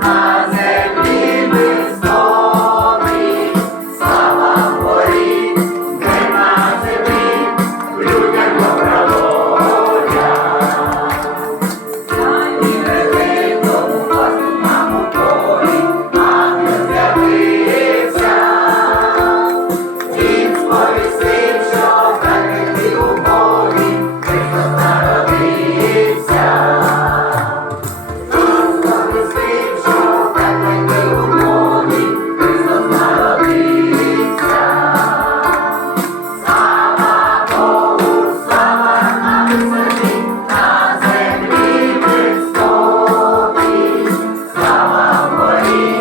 my